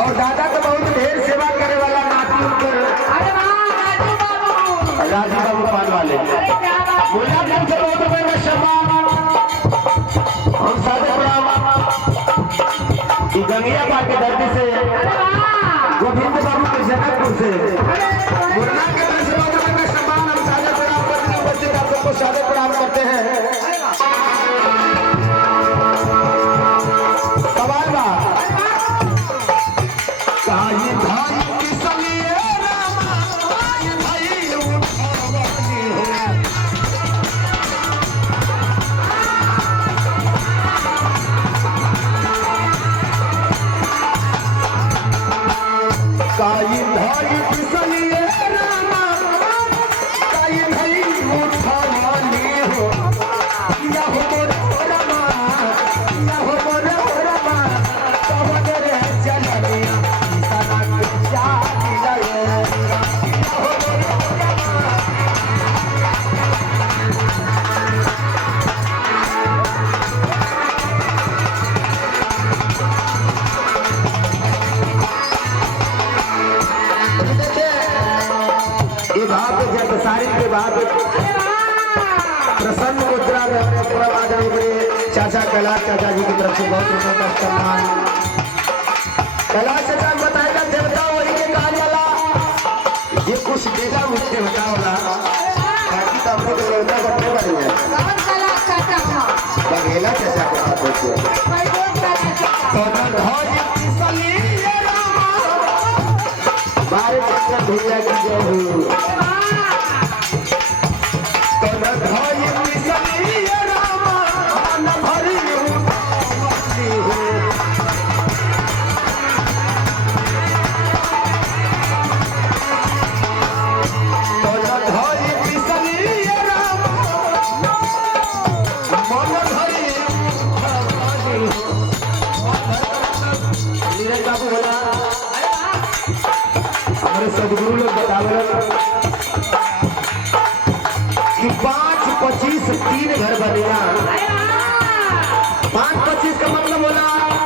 और दादा तो बहुत ढेर सेवा करे वाला नाती उनके राजू बाबू पान वाले मुन्ना खान से बहुत बड़ा सम्मान हम सादे गंगिया पा के धरती से गोविंद बाबू के जनकपुर से मुन्ना के तरफ से बहुत बड़ा सम्मान हम सादे प्रणाम करते हैं। बच्चे आप सबको सादे प्रणाम करते हैं। सवाल बा काई भाई किसलिए रामा काई भाई उठावनी है काई भाई किसलिए रामा काई भाई उठावनी हो या हो मोर रामा या हो मोर रामा कवन रे चलनिया सदा के चाली लगे या हो मोर रामा ये भाव जब सारी के बाद प्रसन्न मुद्रा में अपने पूरा आदमी मेरे चाचा कैलाश चाचा जी की तरफ से बहुत रुपये का सम्मान। कैलाश चाचा बताएगा देवता वही के कहा जाला ये कुछ देगा मुझे बताओला बाकी तो अपने देवता करने वाली है बघेला चाचा को आप पूछिए बारे चक्कर भैया की जय हो सदगुरु लोग बतावे कि 5-25 3 घर बनिया 5-25 का मतलब बोला